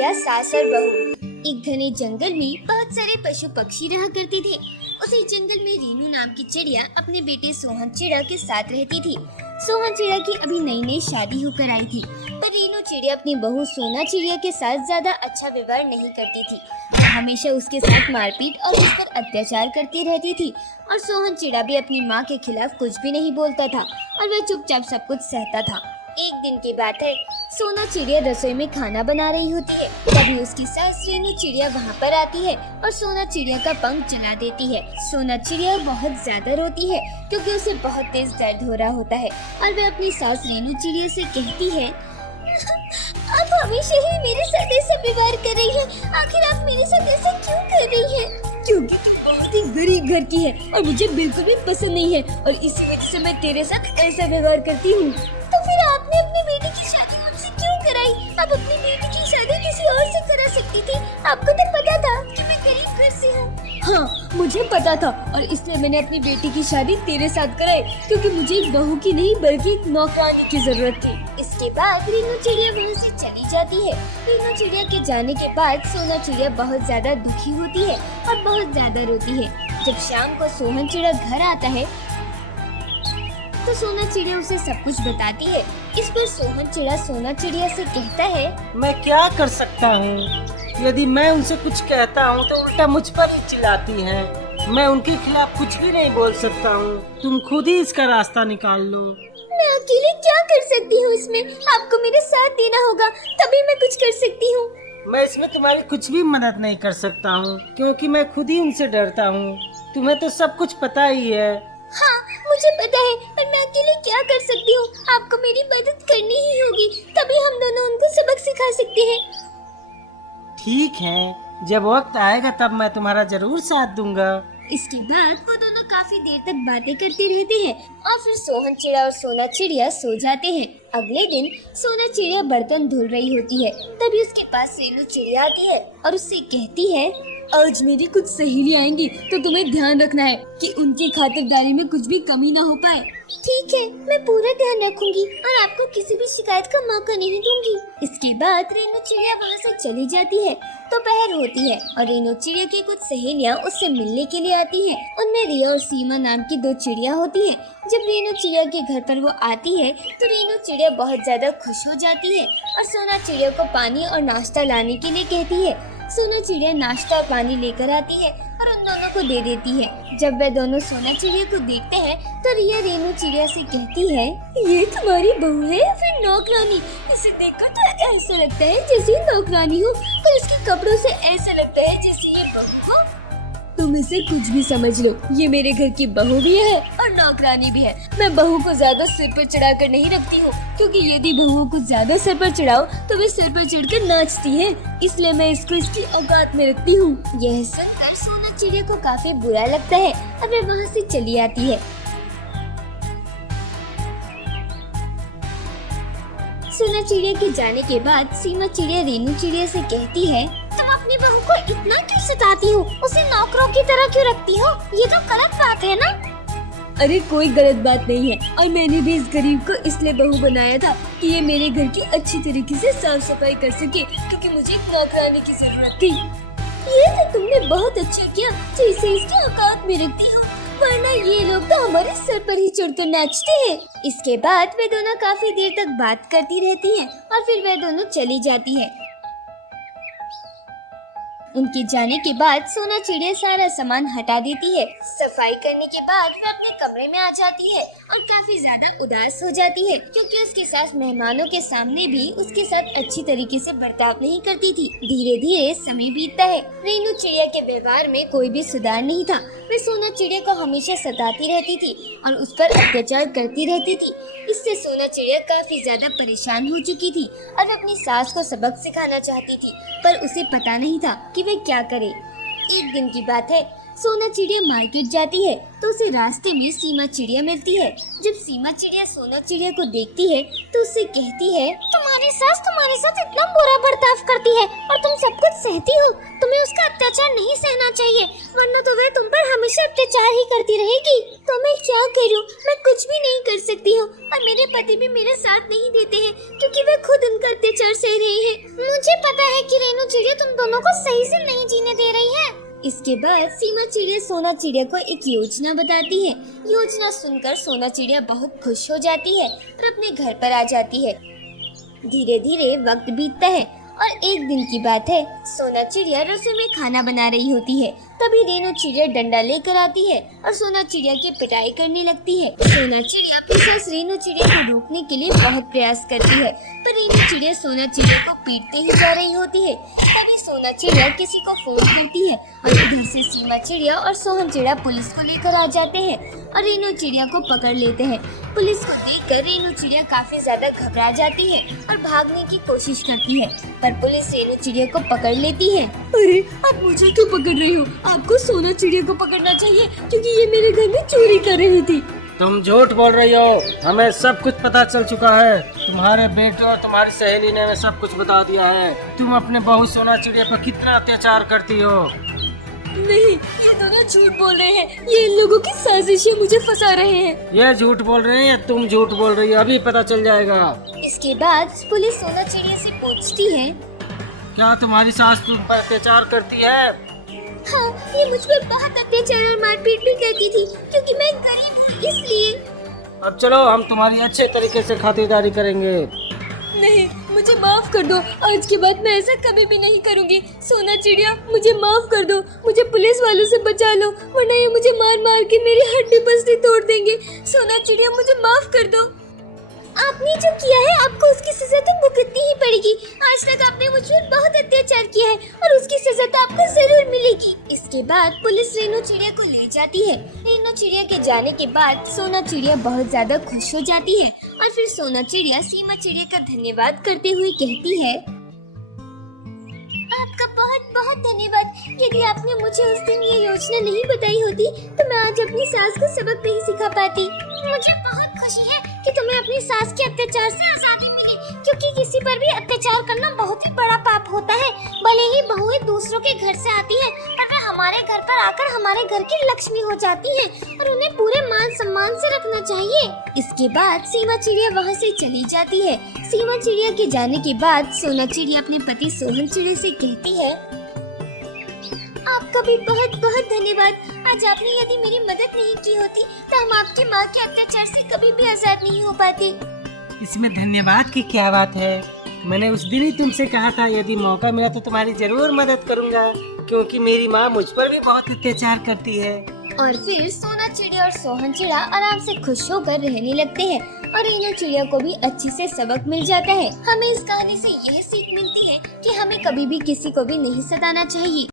चिड़िया सास और बहू। एक घने जंगल में बहुत सारे पशु पक्षी रहा करते थे। उसी जंगल में रीनू नाम की चिड़िया अपने बेटे सोहन चिड़िया के साथ रहती थी। सोहन चिड़िया की अभी नई नई शादी होकर आई थी, पर रीनू चिड़िया अपनी बहू सोना चिड़िया के साथ ज्यादा अच्छा व्यवहार नहीं करती थी। वो हमेशा उसके साथ मारपीट और उस पर अत्याचार करती रहती थी। और सोहन चिड़िया भी अपनी माँ के खिलाफ कुछ भी नहीं बोलता था और वह चुपचाप सब कुछ सहता था। एक दिन की बात है, सोना चिड़िया रसोई में खाना बना रही होती है। तभी उसकी सास रीनू चिड़िया वहाँ पर आती है और सोना चिड़िया का पंख जला देती है। सोना चिड़िया बहुत ज्यादा रोती है क्योंकि उसे बहुत तेज दर्द हो रहा होता है और वह अपनी सास रीनू चिड़िया से कहती है, आप हमेशा ही मेरे साथ ऐसा व्यवहार कर रही हैं। आखिर आप मेरे साथ ऐसा क्यों कर रही हैं? क्योंकि तुम बहुत ही गरीब घर की है और मुझे बिल्कुल भी पसंद नहीं है और इसी वजह से मैं तेरे साथ ऐसा व्यवहार करती हूँ। तो फिर आपने अपनी बेटी की शादी मुझसे क्यों कराई? आप अपनी बेटी की शादी किसी और से करा सकती थी। आपको तो पता था कि मैं गरीब घर से हूँ। हाँ, मुझे पता था और इसलिए मैंने अपनी बेटी की शादी तेरे साथ कराई क्योंकि मुझे एक बहू की नहीं बल्कि एक नौकरानी की जरूरत थी। इसके बाद रीनू चिड़िया वहाँ से चली जाती है। रीनू चिड़िया के जाने के बाद सोना चिड़िया बहुत ज्यादा दुखी होती है और बहुत ज्यादा रोती है। जब शाम को सोहन चिड़िया घर आता है तो सोना चिड़िया उसे सब कुछ बताती है। इस पर सोहन चिड़िया सोना चिड़िया से कहता है, मैं क्या कर सकता हूँ? यदि मैं उनसे कुछ कहता हूँ तो उल्टा मुझ पर ही चिल्लाती हैं। मैं उनके खिलाफ कुछ भी नहीं बोल सकता हूँ। तुम खुद ही इसका रास्ता निकाल लो। मैं अकेले क्या कर सकती हूँ इसमें? आपको मेरा साथ देना होगा तभी मैं कुछ कर सकती हूँ। मैं इसमें तुम्हारी कुछ भी मदद नहीं कर सकता हूँ क्योंकि मैं खुद ही उनसे डरता हूँ। तुम्हें तो सब कुछ पता ही है। हाँ, मुझे पता है, पर मैं अकेले क्या कर सकती हूँ? आपको मेरी मदद करनी ही होगी, तभी हम दोनों उनको सबक सिखा सकते हैं। ठीक है, जब वक्त आएगा तब मैं तुम्हारा जरूर साथ दूंगा। इसके बाद वो दोनों काफी देर तक बातें करते रहते हैं और फिर सोहन चिड़िया और सोना चिड़िया सो जाते हैं। अगले दिन सोना चिड़िया बर्तन धुल रही होती है, तभी उसके पास रीनू चिड़िया आती है और उससे कहती है, आज मेरी कुछ सहेली आएंगी तो तुम्हें ध्यान रखना है कि उनकी खातिरदारी में कुछ भी कमी ना हो पाए। ठीक है, मैं पूरा ध्यान रखूंगी और आपको किसी भी शिकायत का मौका नहीं दूंगी। इसके बाद रीनू चिड़िया वहाँ से चली जाती है। दोपहर होती है और रीनू चिड़िया की कुछ सहेलियाँ उससे मिलने के लिए आती हैं। उनमें रिया और सीमा नाम की दो चिड़िया होती हैं। जब रीनू चिड़िया के घर पर वो आती है तो रीनू चिड़िया बहुत ज्यादा खुश हो जाती है और सोना चिड़िया को पानी और नाश्ता लाने के लिए कहती है। सोना चिड़िया नाश्ता और पानी लेकर आती है और उन दोनों को दे देती है। जब वे दोनों सोना चिड़िया को देखते हैं तो रिया रीनू चिड़िया से कहती है, ये तुम्हारी बहू है या फिर नौकरानी? इसे देखकर तो ऐसा लगता है जैसे ये नौकरानी हो, पर इसके कपड़ों से ऐसा लगता है जैसे ये बहू हो। तुम इसे कुछ भी समझ लो, ये मेरे घर की बहू भी है और नौकरानी भी है। मैं बहू को ज्यादा सिर पर चढ़ा कर नहीं रखती हूँ क्योंकि यदि बहू को ज्यादा सिर पर चढ़ाओ तो वे सिर पर चढ़कर नाचती है, इसलिए मैं इसको इसकी औकात में रखती हूँ। यह सुनकर सोना चिड़िया को काफी बुरा लगता है और वे वहाँ से चली आती है। सोना चिड़िया के जाने के बाद सीमा चिड़िया रीनू चिड़िया से कहती है, तुम अपनी बहू को इतना क्यों सताती हो? उसे नौकरों की तरह क्यों रखती हो? ये तो गलत बात है ना? अरे कोई गलत बात नहीं है और मैंने भी इस गरीब को इसलिए बहू बनाया था कि ये मेरे घर की अच्छी तरीके से साफ सफाई कर सके क्योंकि मुझे एक नौकरानी की जरूरत थी। ये तो तुमने बहुत अच्छा किया जो इसे इसकी औकात में रखती हो, वरना ये लोग तो हमारे सर पर ही चढ़कर नाचते हैं। इसके बाद वे दोनों काफी देर तक बात करती रहती हैं और फिर वे दोनों चली जाती है। उनके जाने के बाद सोना चिड़िया सारा सामान हटा देती है। सफाई करने के बाद वह अपने कमरे में आ जाती है और काफी ज्यादा उदास हो जाती है क्योंकि उसके साथ मेहमानों के सामने भी उसके साथ अच्छी तरीके से बर्ताव नहीं करती थी। धीरे धीरे समय बीतता है। रीनू चिड़िया के व्यवहार में कोई भी सुधार नहीं था। वह सोना चिड़िया को हमेशा सताती रहती थी और उस पर अत्याचार करती रहती थी। इससे सोना चिड़िया काफी ज्यादा परेशान हो चुकी थी और अपनी सास को सबक सिखाना चाहती थी, पर उसे पता नहीं था कि वे क्या करे। एक दिन की बात है, सोना चिड़िया मार्केट जाती है तो उसे रास्ते में सीमा चिड़िया मिलती है। जब सीमा चिड़िया सोना चिड़िया को देखती है तो उससे कहती है, तुम्हारी सास तुम्हारे साथ इतना बुरा बर्ताव करती है और तुम सब कुछ सहती हो। तुम्हें उसका अत्याचार नहीं सहना चाहिए, वरना तो वह तुम पर हमेशा अत्याचार ही करती रहेगी। तो मैं क्या करूं? मैं कुछ भी नहीं कर सकती हूँ और मेरे पति भी मेरा साथ नहीं देते हैं क्योंकि वे खुद उनका अत्याचार सह रहे हैं। मुझे पता है कि चिड़िया तुम दोनों को सही से नहीं जीने दे रही है। इसके बाद सीमा चिड़िया सोना चिड़िया को एक योजना बताती है। योजना सुनकर सोना चिड़िया बहुत खुश हो जाती है और अपने घर पर आ जाती है। धीरे धीरे वक्त बीतता है और एक दिन की बात है, सोना चिड़िया रसोई में खाना बना रही होती है। तभी रेनू चिड़िया डंडा लेकर आती है और सोना चिड़िया की पिटाई करने लगती है। सोना चिड़िया अपनी सास रेनू चिड़िया को रोकने के लिए बहुत प्रयास करती है, पर रेनू चिड़िया सोना चिड़िया को पीटते ही जा रही होती है। तभी सोना चिड़िया किसी को फोन करती है और इधर से सीमा चिड़िया और सोहन चिड़िया पुलिस को लेकर आ जाते हैं और रेनू चिड़िया को पकड़ लेते हैं। पुलिस को देखकर रेनू चिड़िया काफी ज्यादा घबरा जाती है और भागने की कोशिश करती है, पर पुलिस रेनू चिड़िया को पकड़ लेती है। अरे आप मुझे क्यों पकड़ रहे हो? आपको सोना चिड़िया को पकड़ना चाहिए क्योंकि ये मेरे घर में चोरी कर रही थी। तुम झूठ बोल रही हो, हमें सब कुछ पता चल चुका है। तुम्हारे बेटे और तुम्हारी सहेली ने हमें सब कुछ बता दिया है। तुम अपने बहू सोना चिड़िया पर कितना अत्याचार करती हो। नहीं, ये दोनों झूठ बोल रहे हैं। ये इन लोगों की साजिश है, मुझे फंसा रहे हैं। ये झूठ बोल रहे हैं या तुम झूठ बोल रही हो, अभी पता चल जाएगा। इसके बाद पुलिस सोना चिड़िया से पूछती है, क्या तुम्हारी सास तुम पर अत्याचार करती है? हाँ, ये मुझ पर बहुत अत्याचार और मारपीट भी करती थी क्योंकि मैं गरीब हूँ इसलिए। अब चलो हम तुम्हारी अच्छे तरीके से खातिरदारी करेंगे। नहीं, मुझे माफ कर दो। आज के बाद मैं ऐसा कभी भी नहीं करूँगी। सोना चिड़िया मुझे माफ कर दो। मुझे पुलिस वालों से बचा लो, वरना ये मुझे मार मार के मेरी हड्डी पसली तोड़ देंगे। सोना चिड़िया मुझे माफ कर दो। आपने जो किया है आपको उसकी सजा तो भुगतनी ही पड़ेगी। आज तक आपने मुझ पर बहुत अत्याचार किया है और उसकी सजा तो आपको जरूर मिलेगी। इसके बाद पुलिस रेनू चिड़िया को ले जाती है। रेनू चिड़िया के जाने के बाद सोना चिड़िया बहुत ज्यादा खुश हो जाती है और फिर सोना चिड़िया सीमा चिड़िया का धन्यवाद करते हुए कहती है, आपका बहुत बहुत धन्यवाद। यदि आपने मुझे उस दिन ये योजना नहीं बताई होती तो मैं आज अपनी सास को सबक नहीं सिखा पाती। मुझे बहुत खुशी है कि तुम्हें अपनी सास के अत्याचार से आजादी मिली, क्योंकि किसी पर भी अत्याचार करना बहुत ही बड़ा पाप होता है। भले ही बहुएं दूसरों के घर से आती हैं, पर वे हमारे घर पर आकर हमारे घर की लक्ष्मी हो जाती हैं और उन्हें पूरे मान सम्मान से रखना चाहिए। इसके बाद सीमा चिड़िया वहाँ से चली जाती है। सीमा चिड़िया के जाने के बाद सोना चिड़िया अपने पति सोहन चिड़िया से कहती है, आपका भी बहुत बहुत धन्यवाद। आज आपने यदि मेरी मदद नहीं की होती तो हम आपकी माँ के अत्याचार से कभी भी आजाद नहीं हो पाते। इसमें धन्यवाद की क्या बात है? मैंने उस दिन ही तुमसे कहा था यदि मौका मिला तो तुम्हारी जरूर मदद करूंगा, क्योंकि मेरी माँ मुझ पर भी बहुत अत्याचार करती है। और फिर सोना चिड़िया और सोहन चिड़िया आराम से खुश होकर रहने लगते हैं और रेनू चिड़िया को भी अच्छे से सबक मिल जाता है। हमें इस कहानी से यह सीख मिलती है कि हमें कभी भी किसी को भी नहीं सताना चाहिए।